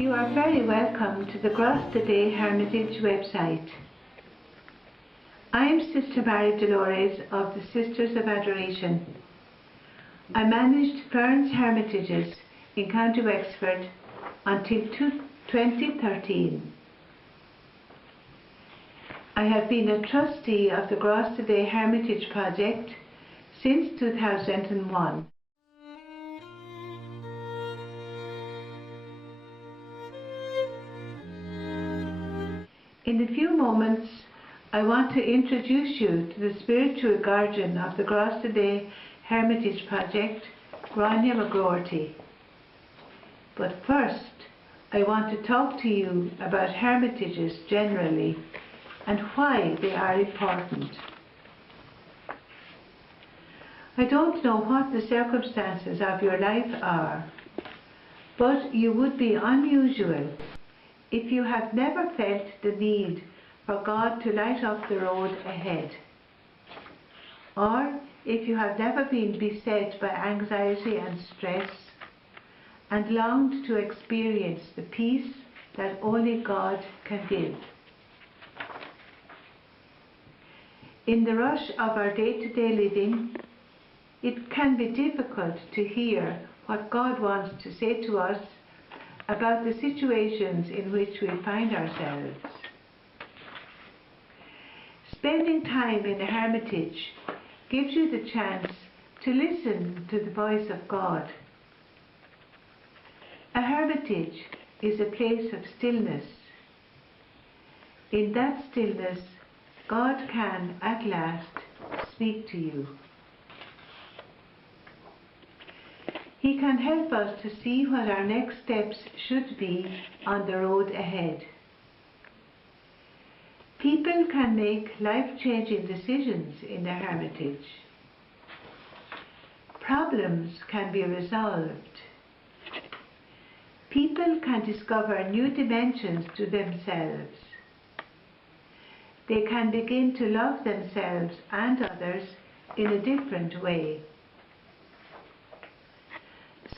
You are very welcome to the Grasta De Hermitage website. I am Sister Mary Dolores of the Sisters of Adoration. I managed Ferns Hermitages in County Wexford until 2013. I have been a trustee of the Grasta De Hermitage project since 2001. In a few moments, I want to introduce you to the spiritual guardian of the Grasta De Hermitage project, Grásta McGroarty. But first, I want to talk to you about hermitages generally and why they are important. I don't know what the circumstances of your life are, but you would be unusual if you have never felt the need for God to light up the road ahead, or if you have never been beset by anxiety and stress and longed to experience the peace that only God can give. In the rush of our day-to-day living, it can be difficult to hear what God wants to say to us about the situations in which we find ourselves. Spending time in a hermitage gives you the chance to listen to the voice of God. A hermitage is a place of stillness. In that stillness, God can at last speak to you. He can help us to see what our next steps should be on the road ahead. People can make life-changing decisions in a hermitage. Problems can be resolved. People can discover new dimensions to themselves. They can begin to love themselves and others in a different way.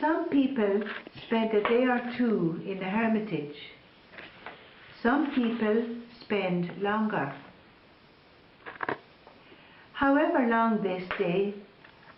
Some people spend a day or two in a hermitage. Some people spend longer. However long they stay,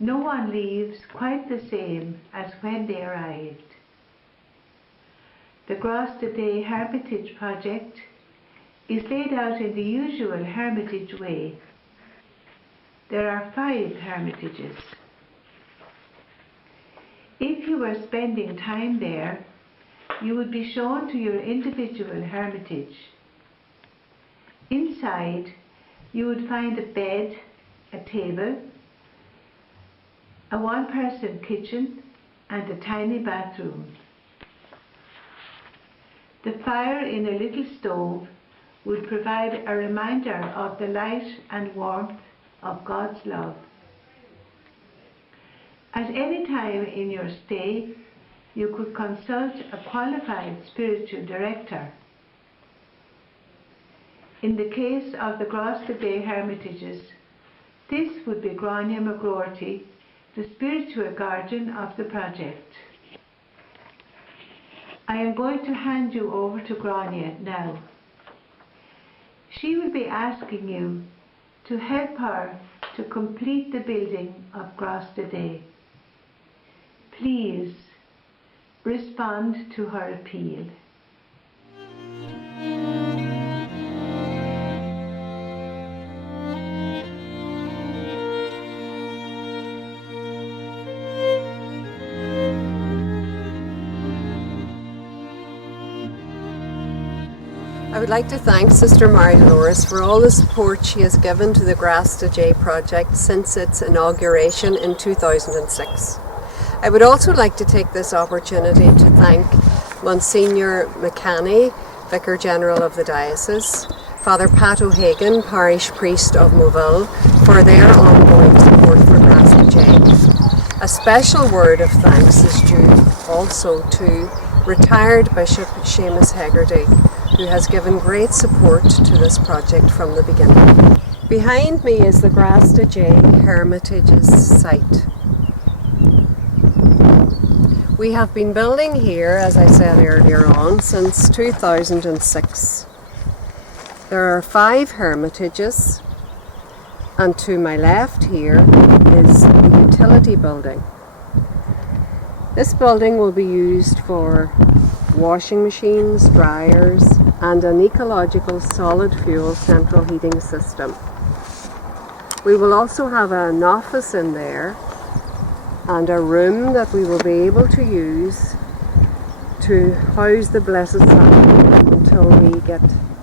no one leaves quite the same as when they arrived. The Grasta De Hermitage project is laid out in the usual hermitage way. There are 5 hermitages. If you were spending time there, you would be shown to your individual hermitage. Inside, you would find a bed, a table, a one-person kitchen, and a tiny bathroom. The fire in a little stove would provide a reminder of the light and warmth of God's love. At any time in your stay, you could consult a qualified spiritual director. In the case of the Grasta De Hermitages, this would be Grásta McGroarty, the spiritual guardian of the project. I am going to hand you over to Grásta now. She will be asking you to help her to complete the building of Grasta De. Please respond to her appeal. I would like to thank Sister Mary Dolores for all the support she has given to the Grasta De project since its inauguration in 2006. I would also like to take this opportunity to thank Monsignor McCanny, Vicar General of the Diocese, Father Pat O'Hagan, Parish Priest of Moville, for their ongoing support for Grasta De. A special word of thanks is due also to retired Bishop Seamus Hegarty, who has given great support to this project from the beginning. Behind me is the Grasta De Hermitages site. We have been building here, as I said earlier on, since 2006. There are 5 hermitages, and to my left here is the utility building. This building will be used for washing machines, dryers, and an ecological solid fuel central heating system. We will also have an office in there and a room that we will be able to use to house the Blessed Sacrament until we get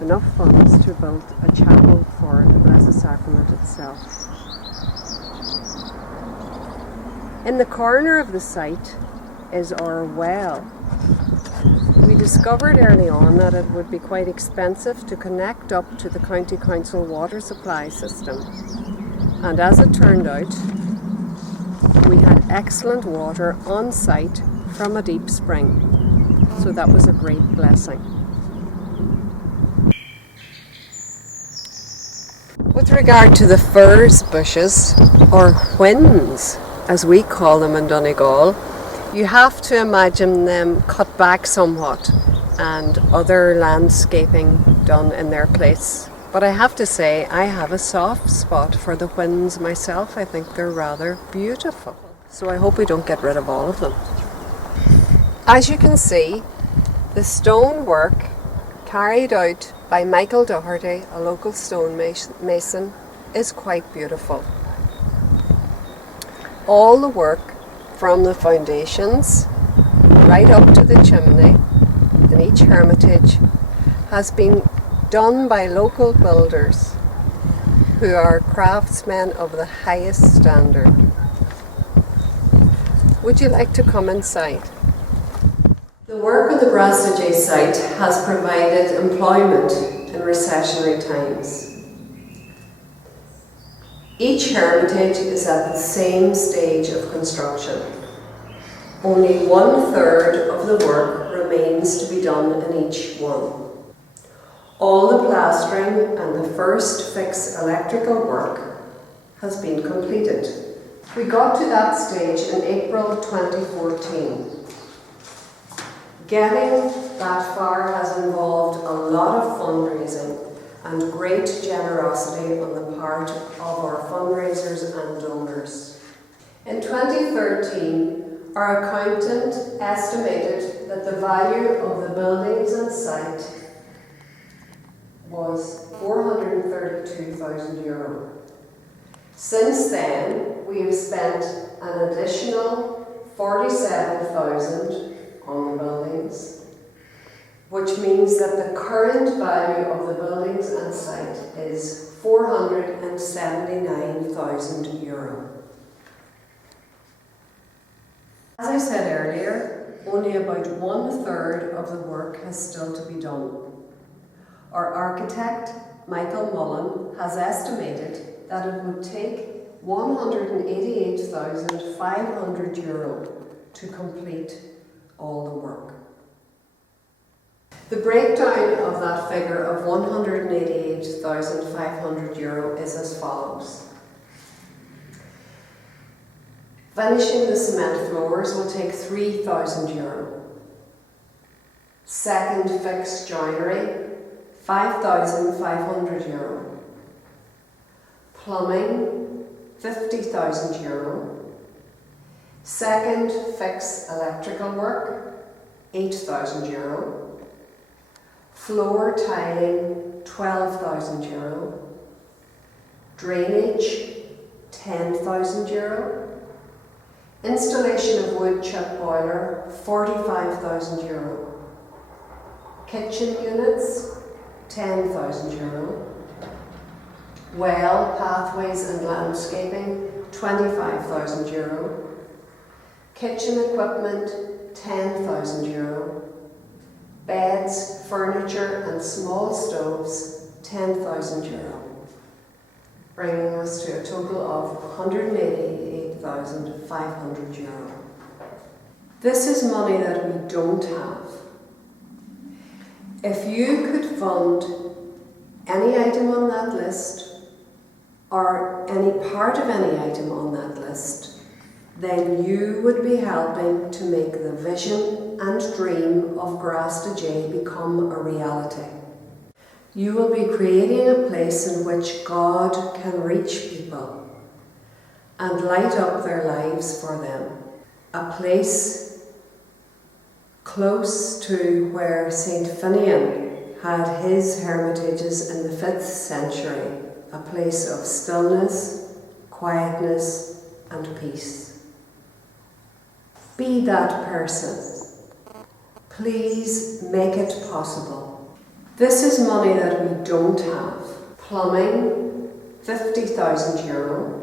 enough funds to build a chapel for the Blessed Sacrament itself. In the corner of the site is our well. We discovered early on that it would be quite expensive to connect up to the County Council water supply system, and as it turned out, we had excellent water on site from a deep spring, so that was a great blessing. With regard to the furze bushes, or whins as we call them in Donegal, you have to imagine them cut back somewhat and other landscaping done in their place. But I have to say, I have a soft spot for the whins myself. I think they're rather beautiful. So I hope we don't get rid of all of them. As you can see, the stone work carried out by Michael Doherty, a local stonemason, is quite beautiful. All the work from the foundations right up to the chimney in each hermitage has been done by local builders who are craftsmen of the highest standard. Would you like to come inside? The work on the Grasta De site has provided employment in recessionary times. Each hermitage is at the same stage of construction. Only 1/3 of the work remains to be done in each one. All the plastering and the first fix electrical work has been completed. We got to that stage in April 2014. Getting that far has involved a lot of fundraising and great generosity on the part of our fundraisers and donors. In 2013, our accountant estimated that the value of the buildings and site was €432,000. Since then, we have spent an additional $47,000 on the buildings, which means that the current value of the buildings and site is €479,000. As I said earlier, only about 1/3 of the work has still to be done. Our architect, Michael Mullen, has estimated that it would take €188,500 to complete all the work. The breakdown of that figure of €188,500 is as follows. Finishing the cement floors will take €3,000. Second fixed joinery, €5,500. Plumbing, €50,000. Second fix electrical work, €8,000. Floor tiling, €12,000. Drainage, €10,000. Installation of wood chip boiler, €45,000. Kitchen units, €10,000. Well, pathways and landscaping, €25,000. Kitchen equipment, €10,000. Beds, furniture and small stoves, €10,000. Bringing us to a total of €188,500. This is money that we don't have. If you could fund any item on that list, or any part of any item on that list, then you would be helping to make the vision and dream of Grásta J become a reality. You will be creating a place in which God can reach people and light up their lives for them. A place close to where St. Finian had his hermitages in the 5th century, a place of stillness, quietness and peace. Be that person. Please make it possible. This is money that we don't have. Plumbing, €50,000.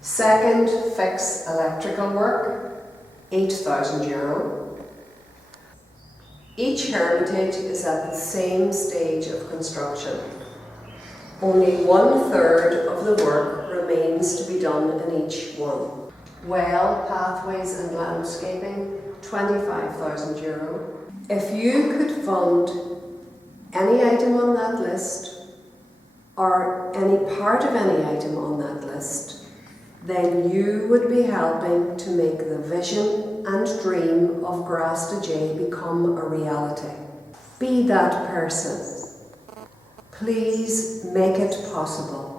Second fix electrical work, €8,000. Each hermitage is at the same stage of construction. Only 1/3 of the work remains to be done in each one. Well, pathways and landscaping, €25,000. If you could fund any item on that list, or any part of any item on that list, then you would be helping to make the vision and dream of Grásta J become a reality. Be that person. Please make it possible.